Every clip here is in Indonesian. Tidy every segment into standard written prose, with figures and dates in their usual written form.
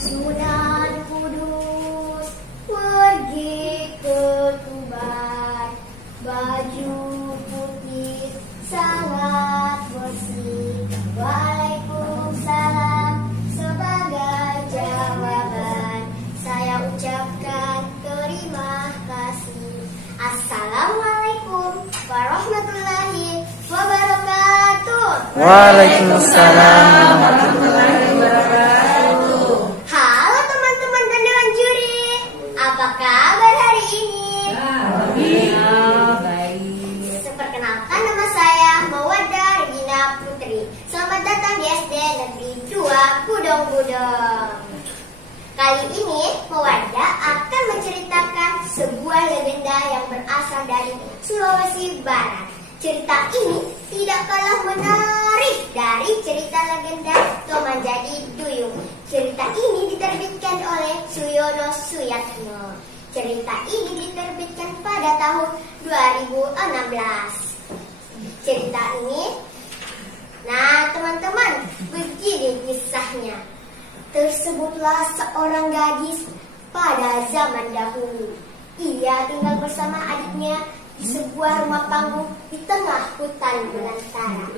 Sunan Kudus pergi ke Tuban, baju putih sangat bersih. Waalaikumsalam sebagai jawaban, saya ucapkan terima kasih. Assalamualaikum warahmatullahi wabarakatuh. Waalaikumsalam warahmatullahi wabarakatuh. Halo teman-teman dan dewan juri, apa kabar hari ini? Baik. Perkenalkan, nama saya Mawaddah Regina Putri. Selamat datang di SD Negeri 2 Budong-Budong. Kali ini Mawaddah akan menceritakan sebuah legenda yang berasal dari Sulawesi Barat. Cerita ini tidak kalah menarik dari cerita legenda Toman Jadi Duyung. Cerita ini diterbitkan oleh Suyono Suyatno. Cerita ini diterbitkan pada tahun 2016. Cerita ini, nah teman-teman, begini kisahnya. Tersebutlah seorang gadis pada zaman dahulu. Ia tinggal bersama adiknya di sebuah rumah panggung di tengah hutan belantara.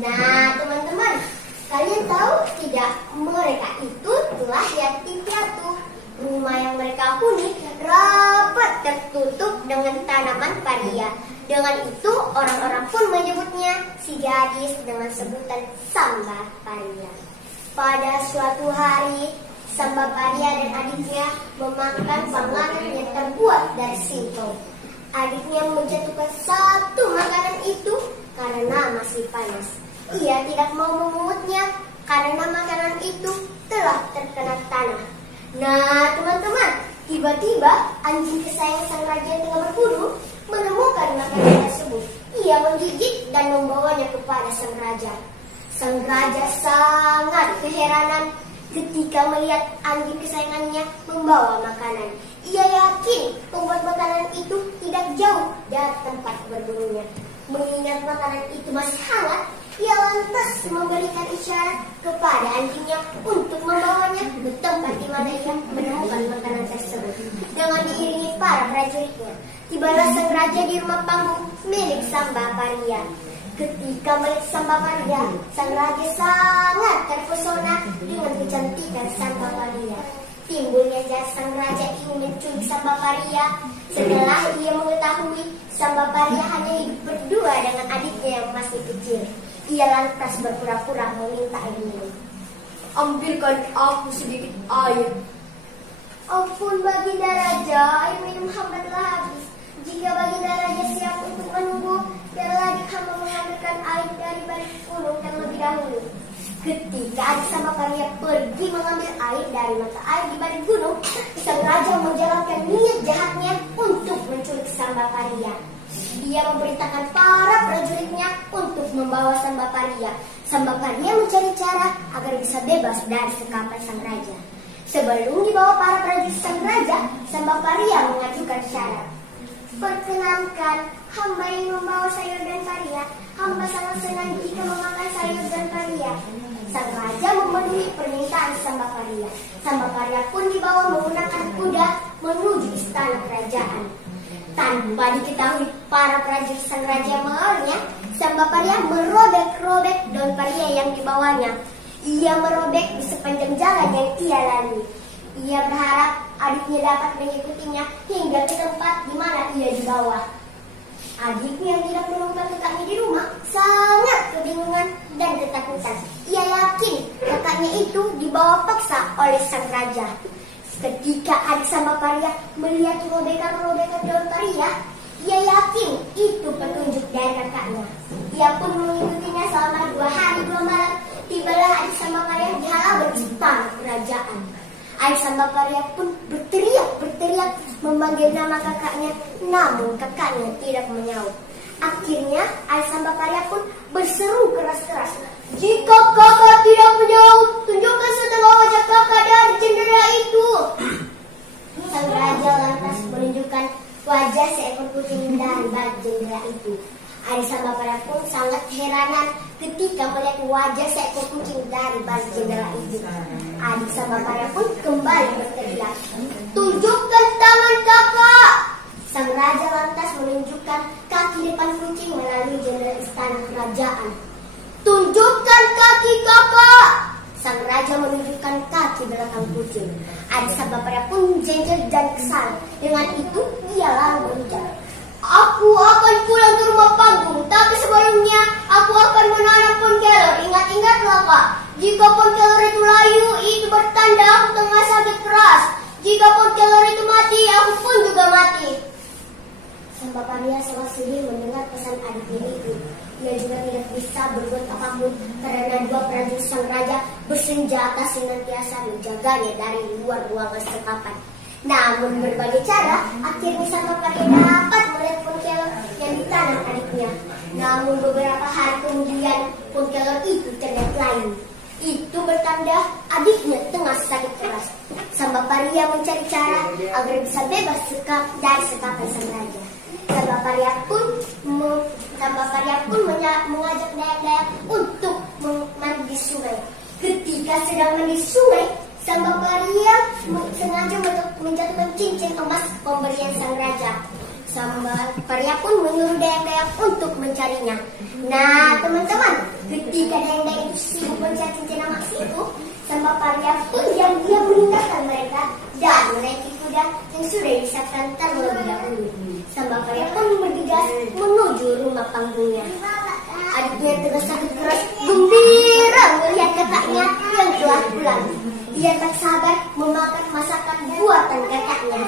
Nah teman-teman, kalian tahu tidak, mereka itu telah yatim piatu. Rumah yang mereka huni rapat tertutup dengan tanaman paria. Dengan itu orang-orang pun menyebutnya si gadis dengan sebutan Samba Paria. Pada suatu hari, Samba Paria dan adiknya memakan panganan yang terbuat dari singkong. Adiknya menjatuhkan satu makanan itu karena masih panas. Ia tidak mau memungutnya karena makanan itu telah terkena tanah. Nah teman-teman, tiba-tiba anjing kesayangan sang raja yang tengah berburu menemukan makanan tersebut. Ia menggigit dan membawanya kepada sang raja. Sang raja sangat keheranan ketika melihat anjing kesayangannya membawa makanan. Ia yakin pembuat makanan itu tidak jauh dari tempat berburunya. Mengingat makanan itu masih hangat, ia lantas memberikan isyarat kepada anjingnya untuk membawanya ke tempat di mana ia menemukan makanan tersebut. Dengan diiringi para prajuritnya, tibalah sang raja di rumah panggung milik Samba Paria. Ketika melihat Samba Paria, sang raja sangat terpesona dengan kecantikan Samba Paria. Timbulnya sang raja ingin menculik Samba Paria. Setelah ia mengetahui Samba Paria hanya hidup berdua dengan adiknya yang masih kecil, ia lantas berpura-pura meminta air minum. Ambilkan aku sedikit air. Ampun Baginda Raja, air minum hamba telah habis. Jika Baginda Raja siap untuk menunggu, biarlah adik hamba mengambilkan air dari balik gunung terlebih dahulu. Ketika adik Samba Paria pergi mengambil air dari mata air di balik gunung, sang raja menjalankan niat jahatnya untuk menculik Samba Paria. Dia memerintahkan para prajuritnya untuk membawa Samba Paria. Samba Paria mencari cara agar bisa bebas dari sekapan sang raja. Sebelum dibawa para prajurit sang raja, Samba Paria mengajukan syarat. Perkenankan, hamba ingin membawa sayur dan paria. Hamba sangat senang jika memakan sayur dan paria. Sang raja memenuhi permintaan Samba Paria. Samba Paria pun dibawa menggunakan kuda menuju istana kerajaan. Tanpa diketahui para prajurit sang raja mengawalnya, Samba Paria merobek-robek daun paria yang dibawanya. Ia merobek di sepanjang jalan yang ia lalui. Ia berharap adiknya dapat mengikutinya hingga ke tempat di mana ia dibawa. Adiknya yang tidak menemukan kakaknya di rumah sangat kebingungan dan ketakutan. Ia yakin kakaknya itu dibawa paksa oleh sang raja. Ketika adik Samba Paria melihat robekan-robekan daun paria, ia yakin itu petunjuk dari kakaknya. Ia pun mengikutinya selama 2 hari 2 malam. Tibalah adik Samba Paria di halaman istana kerajaan. Adik Samba Paria pun berteriak memanggil nama kakaknya, namun kakaknya tidak menyaut. Akhirnya adik Samba Paria pun berseru keras-keras, "Jika kakak tidak menyaut, tunjukkan setengah wajah kakak dari jendela itu." Sang raja lantas menunjukkan wajah seekor kucing dari balik jendela itu. Adik Samba Paria pun sangat heranan ketika melihat melihat wajah seekor kucing dari balik jendela itu. Adik sama Maria pun kembali berteriak, "Tunjukkan tangan kakak!" Sang raja lantas menunjukkan kaki depan kucing melalui jendela istana kerajaan. "Tunjukkan kaki kakak!" Sang raja menunjukkan kaki belakang kucing. Adik sama Maria pun jengkel dan kesal. Dengan itu ia lalu berucap, "Aku akan pulang ke rumah panggung, tapi sebelumnya aku akan menanam pohon kelor. Ingat-ingatlah kak, jika pohon kelor itu layu, itu bertanda aku tengah sakit keras. Jika pohon kelor itu mati, aku pun juga mati." Sang Paparia sangat sedih mendengar pesan adiknya itu. Ia juga tidak bisa berbuat apapun karena dua prajurit sang raja bersenjata senantiasa menjaganya dari luar ruangan sekapan. Namun berbagai cara, akhirnya sang Paparia dapat melihat pohon kelor yang ditanam adiknya. Namun beberapa hari kemudian pohon kelor itu terlihat lain. Itu bertanda adiknya tengah sakit keras. Sang Paparia mencari cara agar bisa bebas dari sekapan sang raja. Sang Paparia pun mengajak dayak-dayak untuk mandi di sungai. Ketika sedang mandi di sungai, sang Paparia sengaja menjatuhkan cincin emas pemberian sang raja. Sang Paparia pun menyuruh dayak-dayak untuk mencarinya. Nah teman-teman, ketika dayak-dayak itu sibuk mencari cincin emas itu, sang Paparia pun diam-diam meninggalkan mereka dan menaiki kuda yang sudah disiapkan terlebih dahulu. Sang Paparia pun bergegas menuju rumah panggungnya. Adiknya tengah sakit keras gembira melihat kakaknya yang telah pulang. Ia tak sabar memakan masakan buatan kakaknya.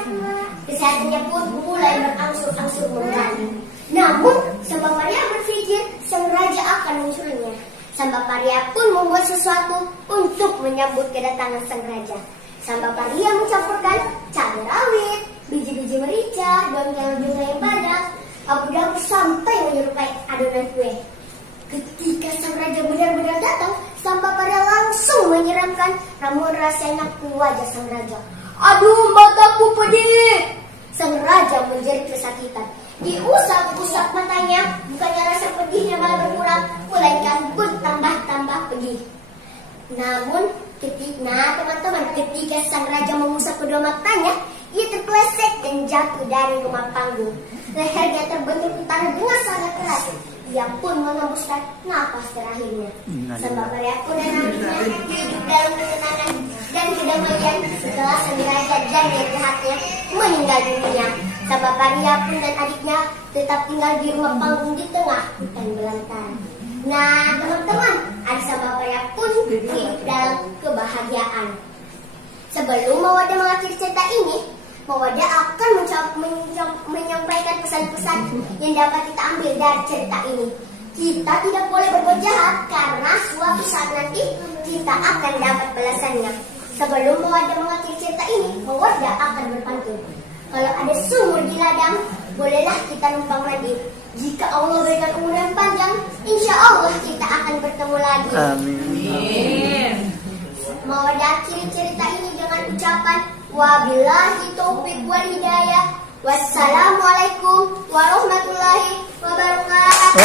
Kesehatannya pun mulai berangsur-angsur membaik. Namun sang Paparia berpikir sang raja akan menyusulnya. Sang Paparia pun membuat sesuatu untuk menyambut kedatangan sang raja. Sang Paparia mencampurkan cabai rawit, biji-biji merica, daun bunga yang banyak, abu-abu sampai menyerupai adonan kue. Ketika sang raja benar-benar datang, sang Paparia langsung menyiramkan ramuan rasa enak ke wajah sang raja. "Aduh, mataku pedih!" Sang raja menjerit kesakitan. Diusap-usap matanya, bukannya rasa pedihnya malah berkurang, melainkan bertambah-tambah pedih. Namun, teman-teman, ketika sang raja mengusap kedua matanya, ia terpeleset dan jatuh dari rumah panggung. Lehernya terbentur ke tanah dengan sangat keras. Ia pun mengembuskan napas terakhirnya. Sang Paparia pun dan adiknya hidup dalam ketenangan dan kedamaian setelah sang raja dan yang jahatnya meninggal dunia. Sang Paparia pun dan adiknya tetap tinggal di rumah panggung di tengah hutan belantara. Nah teman-teman, adik sang Paparia pun hidup dalam kebahagiaan. Sebelum Mawadah mengakhiri cerita ini, Mawadah akan menyampaikan pesan-pesan yang dapat kita ambil dari cerita ini. Kita tidak boleh berbuat jahat karena suatu saat nanti kita akan dapat balasannya. Sebelum Mawadah mengakhiri cerita ini, Mawadah akan berpantun. Kalau ada sumur di ladang, bolehlah kita numpang mandi. Jika Allah berikan umur yang panjang, insya Allah kita akan bertemu lagi. Amin. Mawadah akhiri cerita ini dengan ucapan wabillahi taufiq wal hidayah. Wassalamualaikum warahmatullahi wabarakatuh.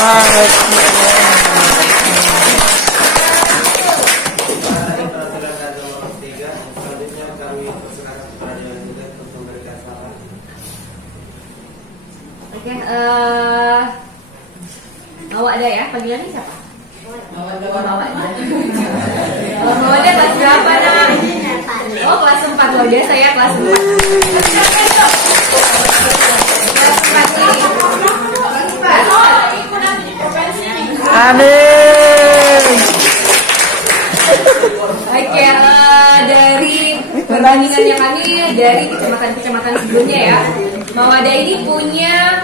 Oke, Mawadah ya, panggilannya siapa? Mawadah. Mawadah kelas berapa nak? Oh kelas 4, luar biasa ya kelas 4. Amin. Oke, dari perbandingan yang kami dari kecamatan-kecamatan sebelumnya ya, Mawadah ini punya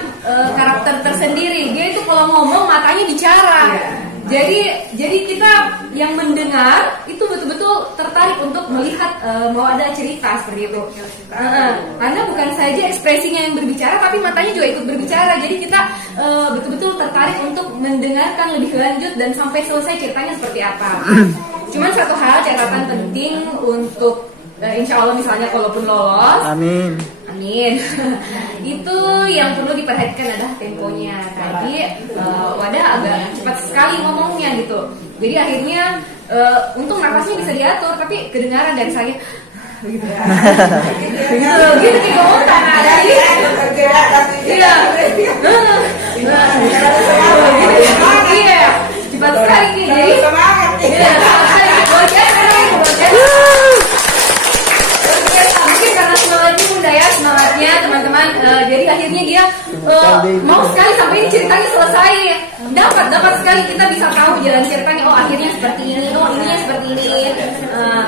karakter tersendiri. Dia itu kalau ngomong matanya bicara. Jadi kita yang mendengar itu betul-betul tertarik untuk melihat Mawadah cerita seperti itu. Karena bukan saja ekspresinya yang berbicara, tapi matanya juga ikut berbicara. Jadi kita betul-betul tertarik untuk mendengarkan lebih lanjut dan sampai selesai ceritanya seperti apa. Cuman satu hal catatan penting untuk insya Allah misalnya kalaupun lolos. Amin. Amin. Itu yang perlu diperhatikan adalah temponya. Tadi Wadah agak cepat sekali ngomongnya gitu. Jadi akhirnya untung nafasnya bisa diatur, tapi kedengaran dari saya gitu. Gitu nih ngomong tanah dari. Iya. Iya. Cepat sekali nih. Jadi semangat. Iya. Mungkin karena semangatnya Bunda ya, semangatnya teman-teman. Jadi akhirnya dia mau sekali sampai ini ceritanya selesai. Dapat sekali kita bisa tahu jalan ceritanya. Oh akhirnya seperti ini, oh ininya seperti ini.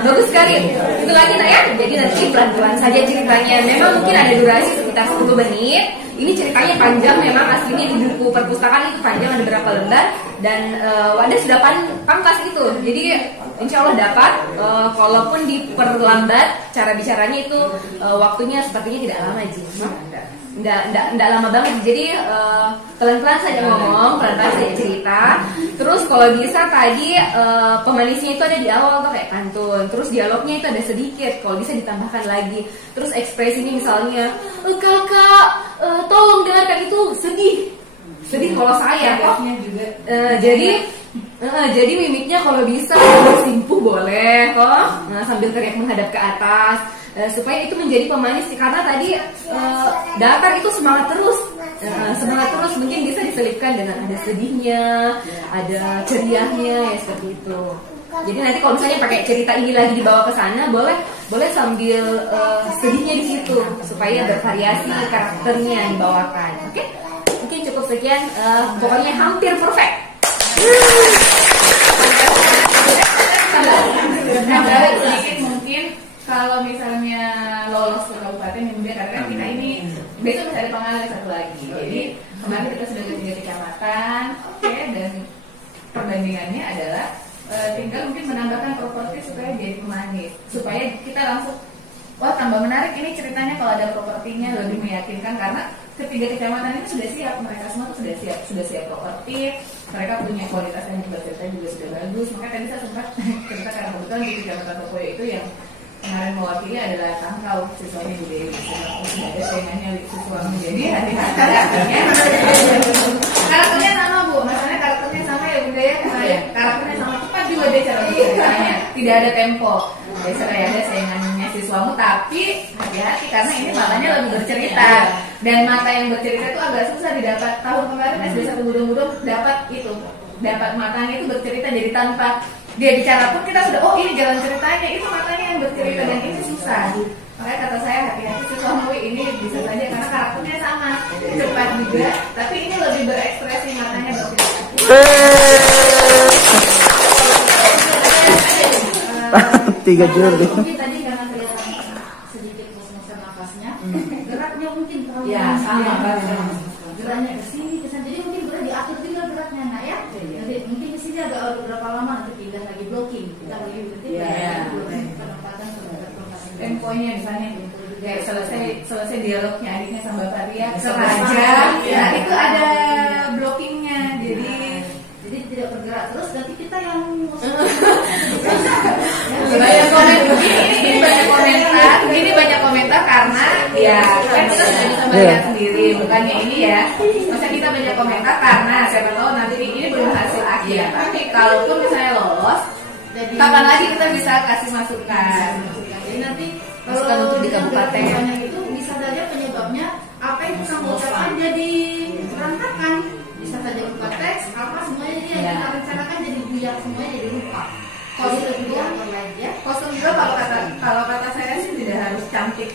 Bagus sekali. Itu lagi nak ya. Jadi nanti pelan-pelan saja ceritanya. Memang mungkin ada durasi sekitar 10 menit. Ini ceritanya panjang memang, aslinya di buku perpustakaan itu panjang, ada berapa lembar. Dan Wadah sudah pangkas itu. Jadi insya Allah dapat. Kalaupun diperlambat cara bicaranya itu waktunya sepertinya tidak lama aja. Enggak lama banget. Jadi pelan-pelan saja ngomong, pelan-pelan saja cerita. Terus kalau bisa tadi pemanisnya itu ada di awal tuh kayak pantun. Terus dialognya itu ada sedikit, kalau bisa ditambahkan lagi. Terus ekspresinya misalnya, kakak tolong dengarkan itu sedih kalau saya kok. Jadi mimiknya kalau bisa simpuh boleh kok, sambil teriak menghadap ke atas. Supaya itu menjadi pemanis, karena tadi datar itu semangat terus, mungkin bisa diselipkan dengan ada sedihnya, ada ceriahnya ya seperti itu. Jadi nanti kalau misalnya pakai cerita ini lagi dibawa ke sana, boleh sambil sedihnya di situ supaya bervariasi karakternya yang dibawakan. Oke? Mungkin cukup sekian, pokoknya hampir perfect. Tambahan sedikit mungkin. Kalau misalnya lolos ke kabupaten yang mudah, karena kita ini besok masih ada pengalis satu lagi. Jadi kemarin kita sudah ke 3 kecamatan, oke, dan perbandingannya adalah tinggal mungkin menambahkan properti supaya jadi pemanis, supaya kita langsung wah tambah menarik ini ceritanya kalau ada propertinya, lebih meyakinkan karena ketiga kecamatan ini sudah siap, mereka semua tuh sudah siap properti, mereka punya kualitas yang cerita juga sudah bagus. Makanya tadi saya sempat cerita karena kebetulan di kecamatan Tokoyo itu yang kemarin mewakili adalah Tangkau, siswanya di Dewi. Sudah ada saingannya siswa menjadi hati-hati. Karakternya sama Bu, maksudnya karakternya sama ya Bunda ya. Karakternya sama, cepat juga deh cara berceritanya, tidak ada tempo. Biasanya ada saingannya siswamu, tapi hati-hati karena ini matanya lebih bercerita. Dan mata yang bercerita itu agak susah didapat. Tahun kemarin SD 1 Budong-Budong dapat matanya itu bercerita, jadi tanpa dia bicara pun kita sudah, oh ini jalan ceritanya, itu matanya yang bercerita, dan ini susah. Makanya kata saya hati-hati siswamu ini bisa saja karena karakternya sama, cepat juga, tapi ini lebih berekspresi, matanya bercerita. Tiga juri. Mungkin tadi karena kelihatan sedikit ngos-ngosan nafasnya, geraknya mungkin terlalu sama geraknya ke sini ke sana, jadi mungkin boleh diatur juga geraknya nak ya. Jadi mungkin di sini agak berapa lama nanti pindah lagi blocking, kita lagi berarti penempatan temponya misalnya kayak selesai dialognya adiknya sama Bapak Ria ke Raja, nah itu ada blockingnya, jadi tidak bergerak terus. Nanti kita yang ini banyak komentar karena ya kan kita sudah bisa melihat sendiri, bukannya ini ya. Masa kita banyak komentar karena siapa tahu nanti ini belum hasil akhir. Tapi kalaupun misalnya lolos, kapan lagi kita bisa kasih masukan. jadi nanti Masukan untuk di kabupaten itu bisa saja penyebabnya apa yang kita ucapkan jadi berantakan, bisa saja lupa teks apa semuanya jadi yang kita rencanakan jadi buyar semuanya, jadi lupa. Kostum juga ya. Kostum juga kalau kata saya sih tidak harus cantik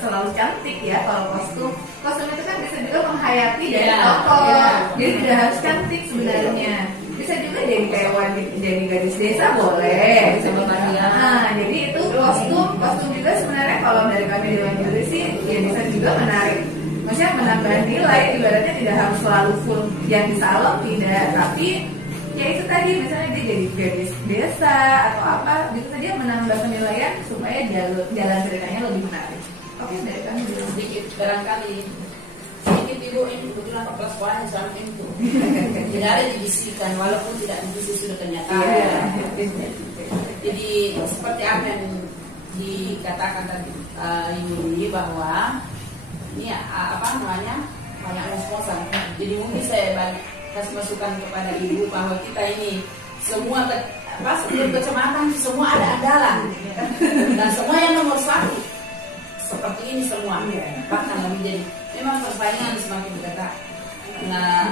selalu cantik ya. Kalau kostum itu kan bisa juga menghayati dari tokoh. Jadi tidak harus cantik sebenarnya. Bisa juga jadi kayak wanita, jadi gadis desa boleh. Bisa jadi itu kostum juga sebenarnya kalau dari kami Dewan Juri sih ya bisa juga menarik. Maksudnya menambah nilai, ibaratnya tidak harus selalu full yang di salon, tidak, tapi ya itu tadi misalnya dia jadi gadis desa atau apa gitu saja menambah penilaian supaya jalan ceritanya lebih menarik. Oke, dari kami sedikit barangkali sedikit ibu ini kebetulan 14 poin sama itu tidak ada dibisikan walaupun tidak dibisik sudah kenyataan. Jadi seperti apa yang dikatakan tadi ini bahwa ini apa namanya banyak ngos-ngosan. Jadi mungkin saya kasih masukan kepada ibu bahwa kita ini semua setiap kecamatan semua ada andalan dan semua yang nomor satu seperti ini semua, bahkan lebih. Jadi memang persaingan semakin dekat. Nah,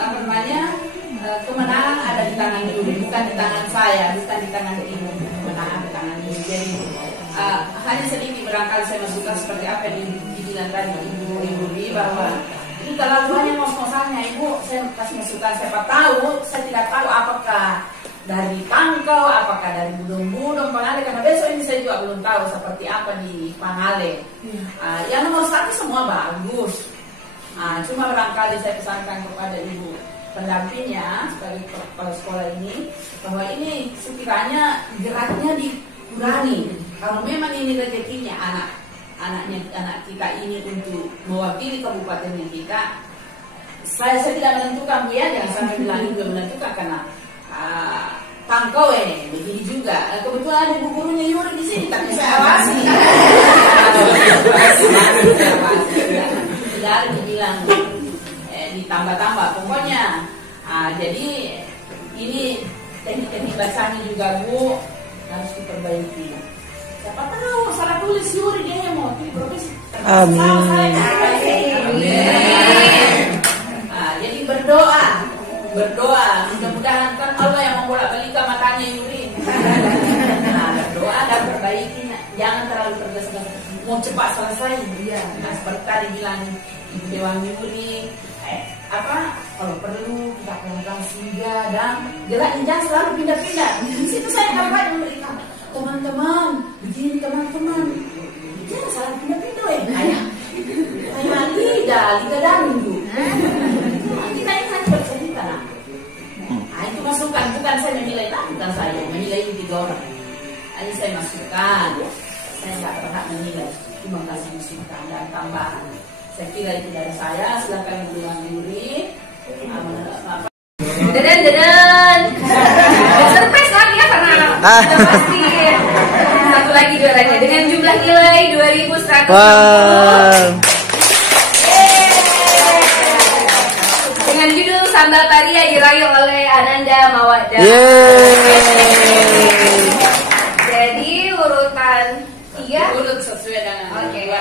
apa namanya, kemenangan ada di tangan ibu, bukan di tangan saya, bukan di tangan ibu. Kemenangan di tangan ibu. Jadi hanya sedikit barangkali saya masukkan seperti apa yang dibilang tadi ibu bahwa itu terlalu banyak ngos-ngosannya. Ibu, saya kasih masukan, siapa tahu, saya tidak tahu apakah dari Tangkau, apakah dari Budong-Budong, Pangale, karena besok ini saya juga belum tahu seperti apa di Pangale. Yang nomor satu semua bagus. Cuma barangkali saya pesankan kepada ibu pendampingnya sebagai kepala sekolah ini bahwa ini sekiranya geraknya dikurangi. Kalau memang ini rezekinya anak kita ini untuk mewakili kabupatennya kita, saya tidak menentukan dia, jangan sampai bilang juga menentukan karena Tangkau begini juga. Kebetulan ada ibu gurunya Yuri di sini, tapi saya awasi. Tidak ada dibilang ditambah-tambah. Pokoknya, jadi ini teknik-teknik bacanya juga Bu harus diperbaiki. Siapa tahu salah tulis Yuri dia yang mau profesi. Amin. Jadi berdoa, mudah-mudahan kan Allah yang membolak-balikan matanya Yuri. Berdoa dan perbaiki, jangan terlalu tergesa-gesa, mau cepat selesai. Nah, seperti tadi bilang Ibu Dewan Yuri, kalau perlu kita pelan-pelan singgah dan jangan selalu pindah-pindah. Di situ saya akan banyak memberikan teman-teman, begini teman-teman, jangan salah pindah-pindah kayak liga dangdut. Kita ini hanya bercerita. Itu masukan, bukan saya menilai, bukan saya menilai itu tiga orang. Ini saya masukkan, saya nggak berhak menilai, cuma kasih masukan dan tambahan. Saya kira itu dari saya. Silakan Ibu Yuri. Dadan. Surprise lagi ya karena sudah pasti satu lagi juaranya dengan jumlah nilai 2100. Wow. Dengan judul Sambal Paria dirayu oleh Ananda Mawaddah. Jadi urutan 3 urut sesuai dengan Oke.